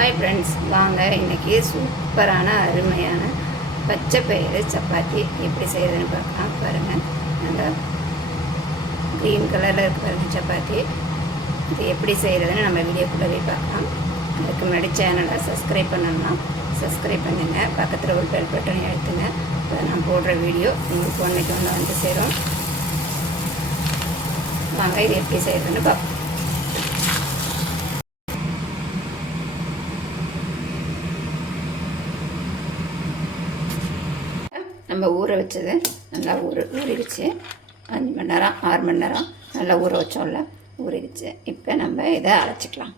Hi friends வாங்க இன்றைக்கி சூப்பரான அருமையான பச்சை பயிறு சப்பாத்தி எப்படி செய்கிறதுன்னு பார்க்கலாம். பாருங்கள் நல்லா க்ரீன் கலரில் இருக்கிற சப்பாத்தி. இது எப்படி செய்கிறதுன்னு நம்ம வீடியோக்குள்ளே போய் பார்க்கலாம். அதுக்கு முன்னாடி சேனலை சப்ஸ்கிரைப் பண்ணணும்னா சப்ஸ்கிரைப் பண்ணுங்க. பக்கத்தில் ஒரு பெல் பட்டன் எடுத்துங்க அதை நான் போடுற வீடியோ உங்களுக்கு ஒன்றைக்கு ஒன்று வந்து சேரும். வாங்க இது எப்படி செய்கிறதுன்னு பார்ப்போம். நம்ம ஊற வச்சது நல்லா ஊற ஊறிடுச்சு. அஞ்சு மணி நேரம் ஆறு மணி நேரம் நல்லா ஊற வச்சோம்ல ஊறிடுச்சு. இப்போ நம்ம இதை அரைச்சிக்கலாம்.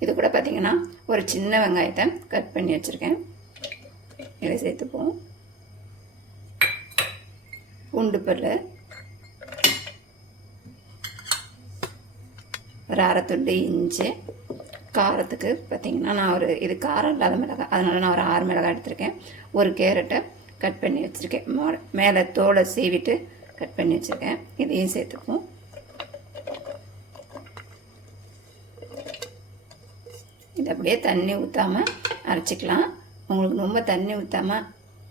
இது கூட பார்த்தீங்கன்னா ஒரு சின்ன வெங்காயத்தை கட் பண்ணி வச்சுருக்கேன். இதை சேர்த்துப்போம். பூண்டு பல்லு. ஒரு அரை துண்டு இஞ்சி காரத்துக்கு பார்த்தீங்கன்னா நான் ஒரு இது காரம் இல்லாத மிளகாய் அதனால் நான் ஒரு ஆறு மிளகாய் எடுத்திருக்கேன். ஒரு கேரட்டை கட் பண்ணி வச்சுருக்கேன். மேலே தோலை சீவிட்டு கட் பண்ணி வச்சுருக்கேன். இதையும் சேர்த்துக்குவோம் இது அப்படியே தண்ணி ஊற்றாமல் அரைச்சிக்கலாம். உங்களுக்கு ரொம்ப தண்ணி ஊற்றாமல்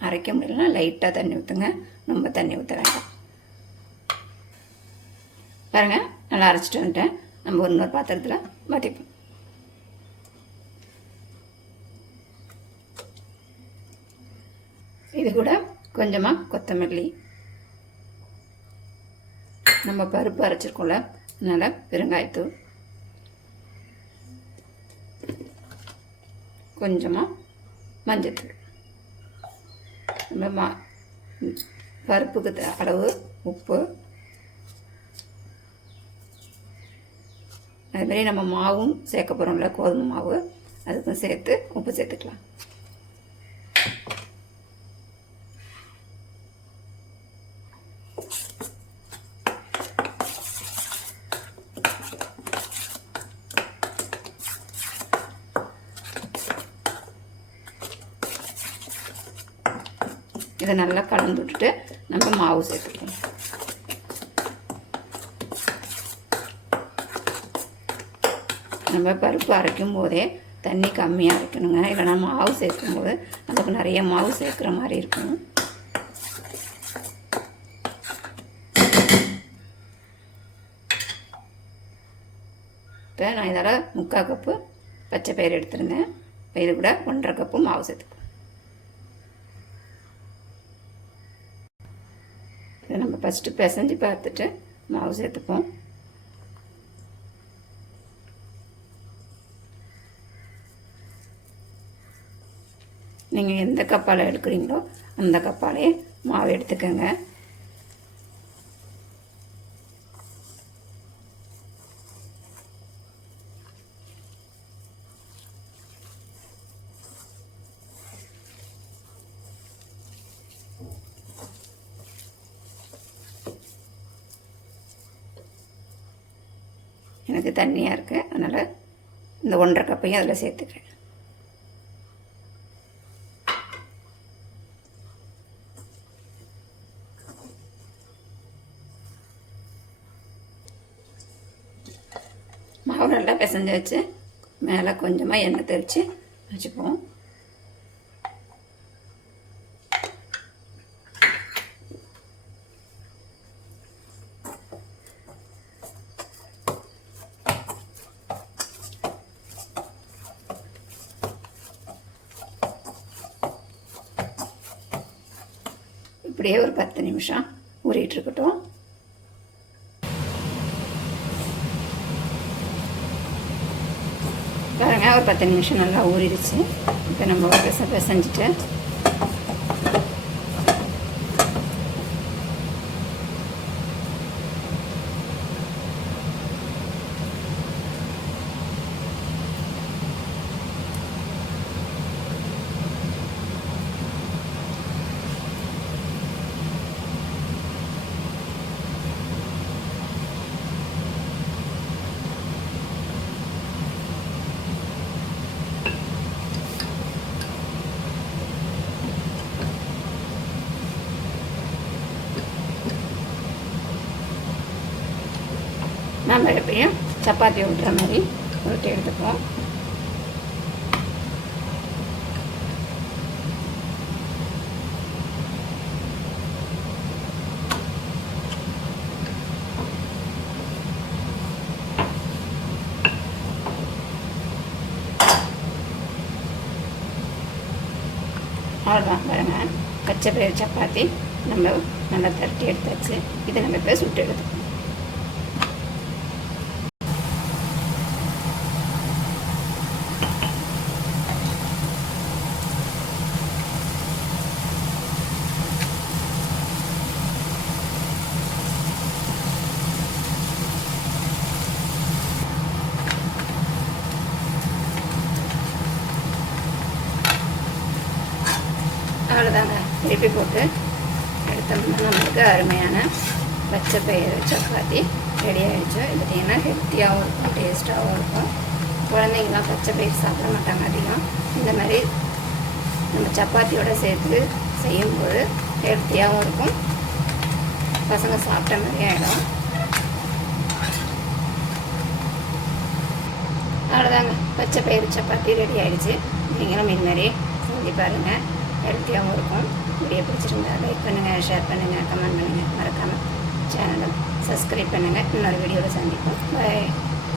அரைக்க முடியலன்னா லைட்டாக தண்ணி ஊற்றுங்க ரொம்ப தண்ணி ஊற்ற வேண்டாம் பாருங்கள் நல்லா அரைச்சிட்டு வந்துட்டேன். நம்ம ஒரு இன்னொரு பாத்திரத்தில் மாட்டிப்போம். இது கூட கொஞ்சமாக கொத்தமல்லி. நம்ம பருப்பு அரைச்சிருக்கோம்ல அதனால் பெருங்காயத்தூள். கொஞ்சமாக மஞ்சத்தூள். நம்ம மா பருப்புக்கு அளவு உப்பு அதுமாரி நம்ம மாவும் சேர்க்க போகிறோம்ல கோதுமை மாவு. அதுக்கும் சேர்த்து உப்பு சேர்த்துக்கலாம். இதை நல்லா கலந்து விட்டுட்டு நம்ம மாவு சேர்த்துக்கலாம். நம்ம பருப்பு அரைக்கும் போதே தண்ணி கம்மியாக அரைக்கணுங்க இல்லைனா மாவு சேர்க்கும்போது நமக்கு நிறைய மாவு சேர்க்குற மாதிரி இருக்கும். இப்போ நான் இதால் முக்கால் கப்பு பச்சை பயிர் எடுத்திருந்தேன் இப்போ இது கூட ஒன்றரை கப்பு மாவு சேர்த்துப்போம் இதை நம்ம ஃபஸ்ட்டு பிசைஞ்சு பார்த்துட்டு மாவு சேர்த்துப்போம். நீங்கள் எந்த கப்பால் எடுக்கிறீங்களோ அந்த கப்பாலே மாவு எடுத்துக்கோங்க. எனக்கு தண்ணியாக இருக்குது அதனால் இந்த ஒன்றரை கப்பையும் அதில் சேர்த்துக்கிறேன். மாவு நல்லா பிசைஞ்சு வச்சு மேலே கொஞ்சமாக எண்ணெய் தெளித்து வச்சுப்போம் இப்படியே ஒரு பத்து நிமிஷம் ஊறிட்டு இருக்கட்டும். ஒரு பத்து நிமிஷம் நல்லா ஊறிடுச்சு. இப்போ நம்ம ஒரு பிச பிசைஞ்சிட்டு பழப்பையும் சப்பாத்தி விட்டுற மாதிரி உருட்டி எடுத்துக்குவோம். அவ்வளோதான் பாருங்கள் பச்சை பயிர் சப்பாத்தி நம்ம நல்லா தட்டி எடுத்தாச்சு. இதை நம்ம இப்போ சுட்டு எடுத்துக்கணும் அவ்வளோதாங்க திருப்பி போட்டு எடுத்தோம்னா நம்மளுக்கு அருமையான பச்சை பயிறு சப்பாத்தி ரெடி ஆகிடுச்சு இது பார்த்தீங்கன்னா ஹெல்த்தியாகவும் இருக்கும் டேஸ்ட்டாகவும் இருக்கும். குழந்தைங்களாம் பச்சை பயிறு சாப்பிட மாட்டாங்க அதிகம். இந்த மாதிரி நம்ம சப்பாத்தியோடு சேர்த்து செய்யும்போது ஹெல்த்தியாகவும் இருக்கும். பசங்க சாப்பிட்ட மாதிரி ஆகிடும் அவ்வளோதாங்க பச்சை பயிறு சப்பாத்தி ரெடி ஆகிடுச்சு நீங்களும் இது மாதிரி செஞ்சு பாருங்கள் ஹெல்த்தியாகவும் இருக்கும். வீடியோ பிடிச்சிருந்தா லைக் பண்ணுங்கள் ஷேர் பண்ணுங்கள் கமெண்ட் பண்ணுங்கள் மறக்காமல் சேனலை சப்ஸ்கிரைப் பண்ணுங்கள் இன்னொரு வீடியோவில் சந்திப்போம். பாய்